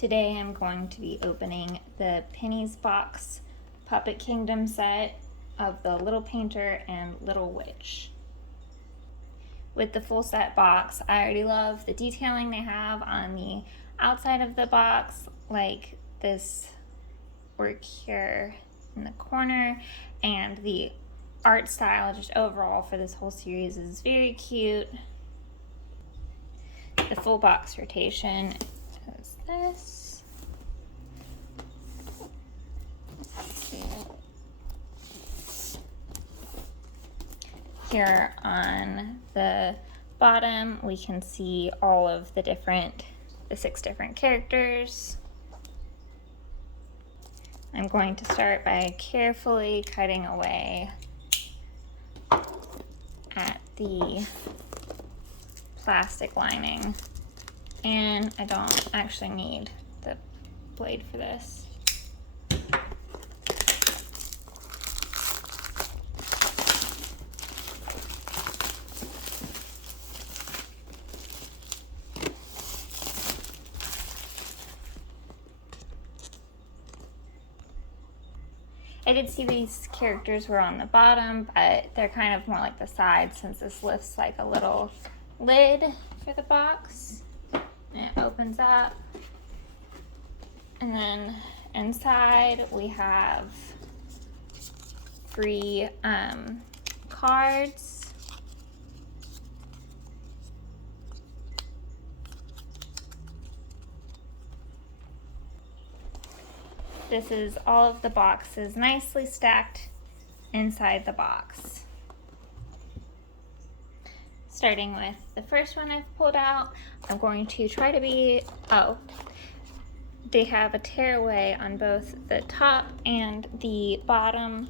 Today I'm going to be opening the Penny's Box Puppet Kingdom set of the Little Painter and Little Witch. With the full set box, I already love the detailing they have on the outside of the box, like this work here in the corner, and the art style just overall for this whole series is very cute. The full box rotation is this. Here on the bottom, we can see all of the 6 different characters. I'm going to start by carefully cutting away at the plastic lining, and I don't actually need the blade for this. I did see these characters were on the bottom, but they're kind of more like the sides since this lifts like a little lid for the box. And it opens up. And then inside we have free cards. This is all of the boxes nicely stacked inside the box. Starting with the first one I've pulled out, I'm going to try to be, they have a tearaway on both the top and the bottom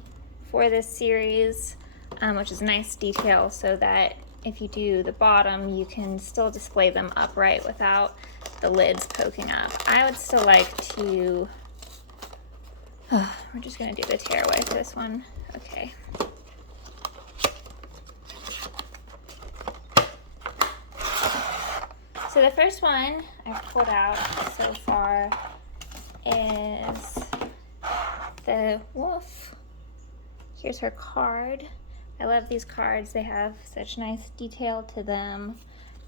for this series, which is a nice detail so that if you do the bottom, you can still display them upright without the lids poking up. I would still like to, we're just gonna do the tearaway for this one. Okay. So the first one I've pulled out so far is the wolf. Here's her card. I love these cards. They have such nice detail to them,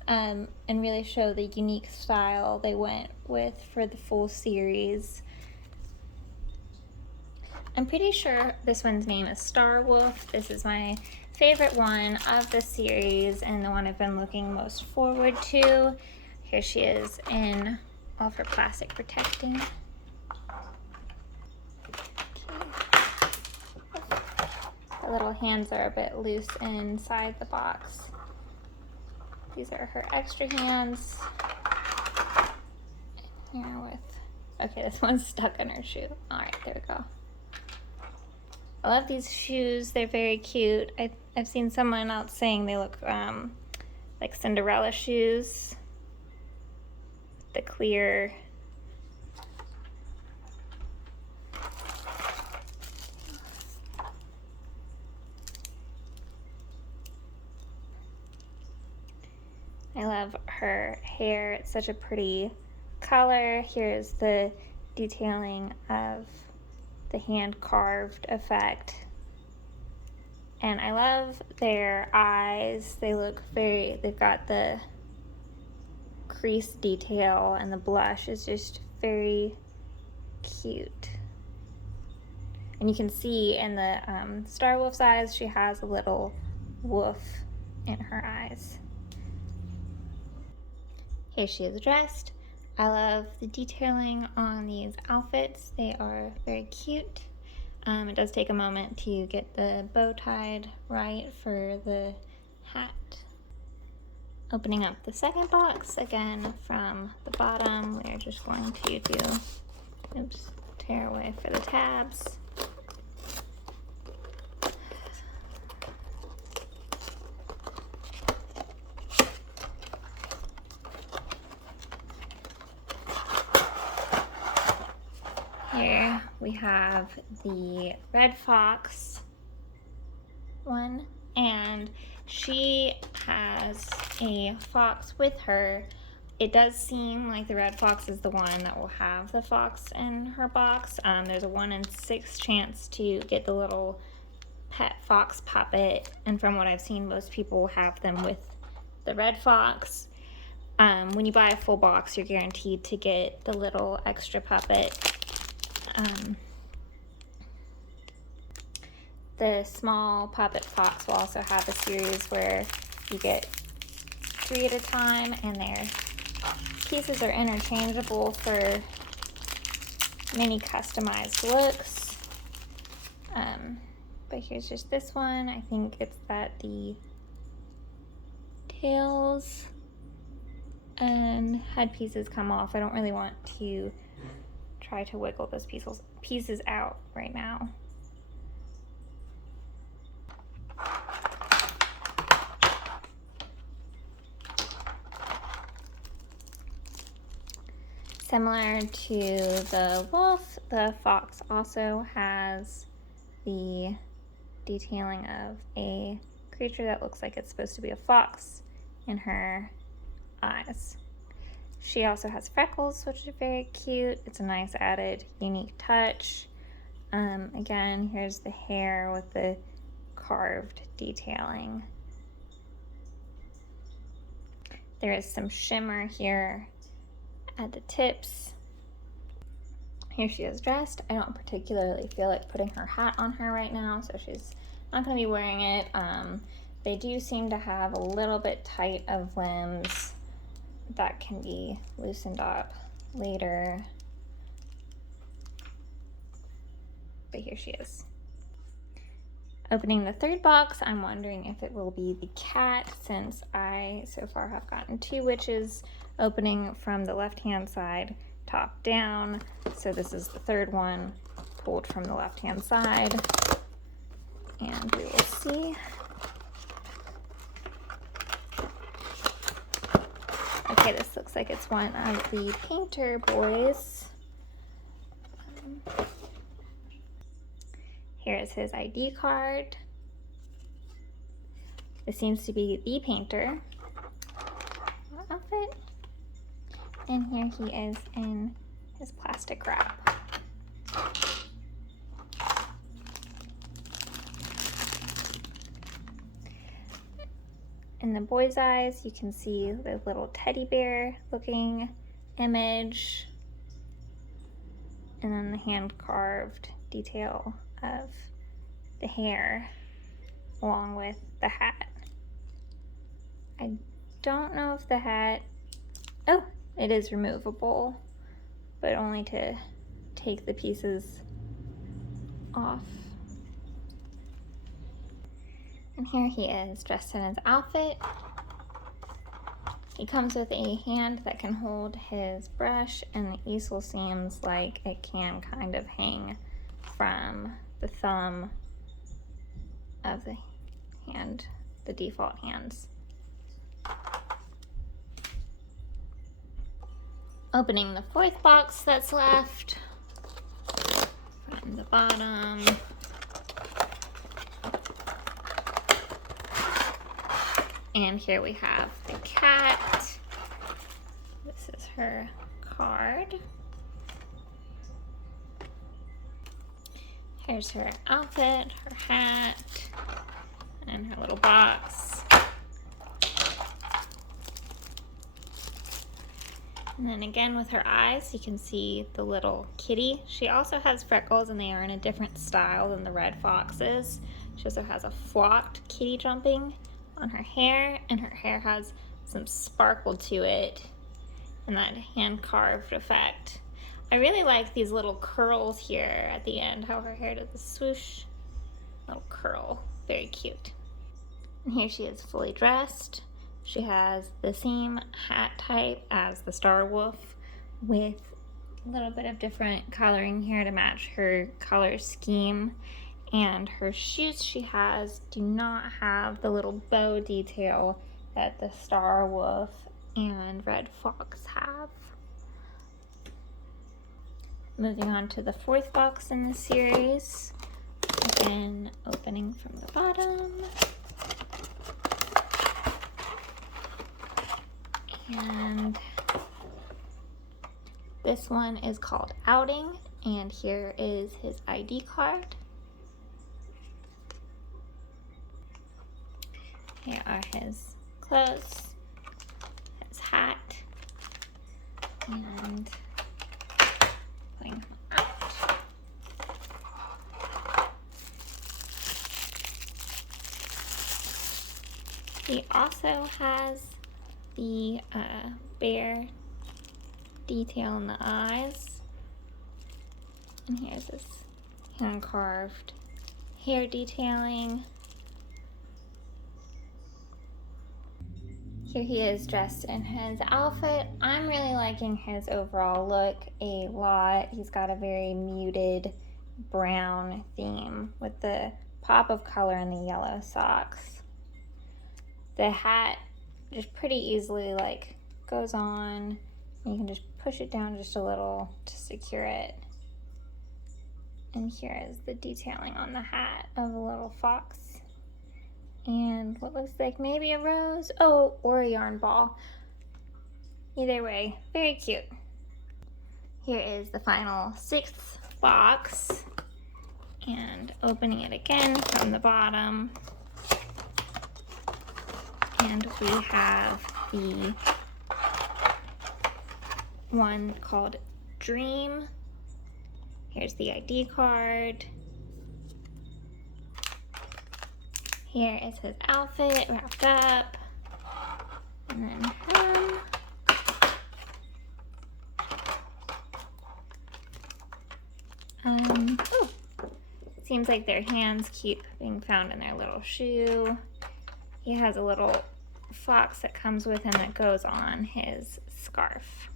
and really show the unique style they went with for the full series. I'm pretty sure this one's name is Star Wolf. This is my favorite one of the series and the one I've been looking most forward to. Here she is in all of her plastic protecting. The little hands are a bit loose inside the box. These are her extra hands. Here okay, this one's stuck in her shoe. All right, there we go. I love these shoes. They're very cute. I've seen someone else saying they look like Cinderella shoes. The clear. I love her hair. It's such a pretty color. Here's the detailing of the hand carved effect, and I love their eyes. They look they've got the crease detail, and the blush is just very cute. And you can see in the Star Wolf's eyes, she has a little wolf in her eyes. Here she is dressed. I love the detailing on these outfits. They are very cute. It does take a moment to get the bow tied right for the hat. Opening up the second box, again from the bottom, we're just going to do, tear away for the tabs. Here we have the Red Fox one, and she has a fox with her It does seem like the red fox is the one that will have the fox in her box. There's a 1 in 6 chance to get the little pet fox puppet, and from what I've seen, most people have them with the red fox. When you buy a full box, you're guaranteed to get the little extra puppet. The small puppet fox will also have a series where you get 3 at a time, and their pieces are interchangeable for many customized looks. But here's just this one. I think it's that the tails and head pieces come off. I don't really want to try to wiggle those pieces out right now. Similar to the wolf, the fox also has the detailing of a creature that looks like it's supposed to be a fox in her eyes. She also has freckles, which are very cute. It's a nice added unique touch. Again, here's the hair with the carved detailing. There is some shimmer here at the tips. Here she is dressed. I don't particularly feel like putting her hat on her right now, so she's not going to be wearing it. They do seem to have a little bit tight of limbs that can be loosened up later. But here she is. Opening the third box, I'm wondering if it will be the cat, since I so far have gotten 2 witches opening from the left-hand side, top down. So this is the third one pulled from the left-hand side, and we will see. Okay, this looks like it's one of the painter boys. Here is his ID card. This seems to be the painter outfit. And here he is in his plastic wrap. In the boy's eyes, you can see the little teddy bear looking image, and then the hand carved detail of the hair along with the hat. I don't know if the hat, oh, it is removable, but only to take the pieces off. And here he is dressed in his outfit. He comes with a hand that can hold his brush, and the easel seems like it can kind of hang from the thumb of the hand, the default hands. Opening the fourth box that's left from the bottom. And here we have the cat. This is her card. Here's her outfit, her hat, and her little box. And then again with her eyes, you can see the little kitty. She also has freckles, and they are in a different style than the red foxes. She also has a flocked kitty jumping on her hair, and her hair has some sparkle to it and that hand carved effect. I really like these little curls here at the end, how her hair does a swoosh, little curl, very cute. And here she is fully dressed. She has the same hat type as the Star Wolf, with a little bit of different coloring here to match her color scheme. And her shoes she has do not have the little bow detail that the Star Wolf and Red Fox have. Moving on to the fourth box in the series. Again, opening from the bottom. And this one is called Outing, and here is his ID card. Here are his clothes, his hat, and putting him out. He also has the bear detail in the eyes, and here's this hand carved hair detailing. Here he is dressed in his outfit. I'm really liking his overall look a lot. He's got a very muted brown theme with the pop of color in the yellow socks. The hat just pretty easily like goes on. You can just push it down just a little to secure it. And here is the detailing on the hat of a little fox and what looks like maybe a rose, or a yarn ball. Either way, very cute. Here is the final 6th box, and opening it again from the bottom. And we have the one called Dream. Here's the ID card. Here is his outfit wrapped up. And then him. Seems like their hands keep being found in their little shoe. He has a little fox that comes with him that goes on his scarf.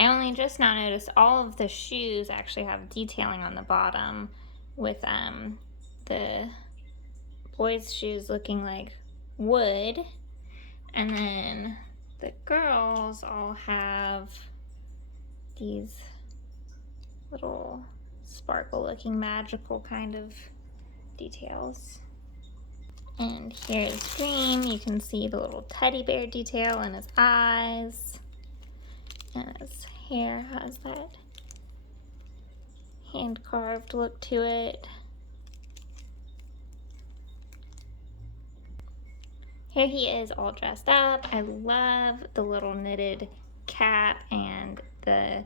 I only just now noticed all of the shoes actually have detailing on the bottom, with the boys' shoes looking like wood, and then the girls all have these little sparkle looking magical kind of details. And here's Dream. You can see the little teddy bear detail in his eyes. And his hair has that hand carved look to it. Here he is all dressed up. I love the little knitted cap and the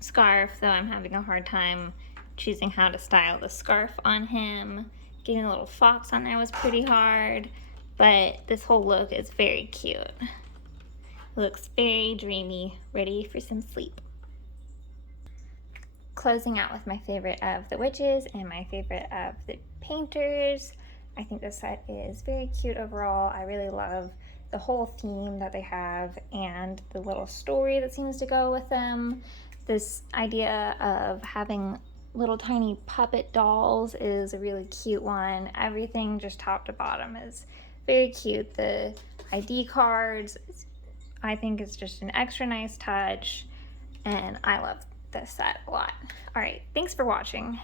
scarf, though I'm having a hard time choosing how to style the scarf on him. Getting a little fox on there was pretty hard, but this whole look is very cute. Looks very dreamy, ready for some sleep. Closing out with my favorite of the witches and my favorite of the painters. I think this set is very cute overall. I really love the whole theme that they have and the little story that seems to go with them. This idea of having little tiny puppet dolls is a really cute one. Everything just top to bottom is very cute. The ID cards, I think it's just an extra nice touch, and I love this set a lot. All right, thanks for watching.